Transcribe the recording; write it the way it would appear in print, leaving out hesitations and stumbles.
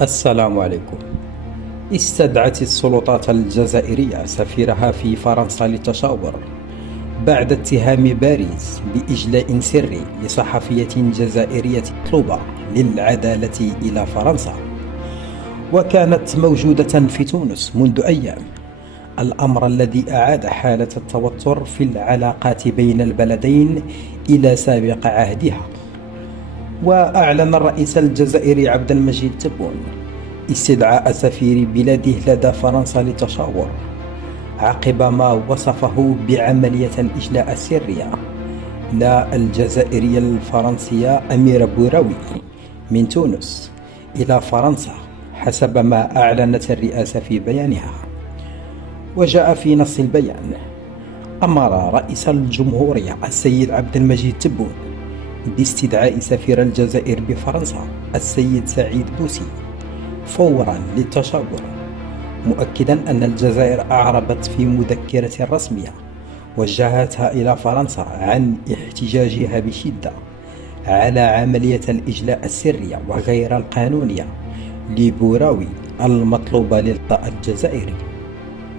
السلام عليكم. استدعت السلطات الجزائرية سفيرها في فرنسا للتشاور بعد اتهام باريس بإجلاء سري لصحفية جزائرية مطلوبة للعدالة إلى فرنسا، وكانت موجودة في تونس منذ أيام، الأمر الذي أعاد حالة التوتر في العلاقات بين البلدين إلى سابق عهدها. وأعلن الرئيس الجزائري عبد المجيد تبون استدعاء سفير بلاده لدى فرنسا للتشاور عقب ما وصفه بعملية الإجلاء السرية للجزائرية الفرنسية أميرة بوراوي من تونس إلى فرنسا حسب ما أعلنت الرئاسة في بيانها. وجاء في نص البيان: أمر رئيس الجمهورية السيد عبد المجيد تبون باستدعاء سفير الجزائر بفرنسا السيد سعيد بوسي فورا للتشاور، مؤكدا أن الجزائر أعربت في مذكرة رسمية وجهتها إلى فرنسا عن احتجاجها بشدة على عملية الإجلاء السرية وغير القانونية لبوراوي المطلوبة للقضاء الجزائري.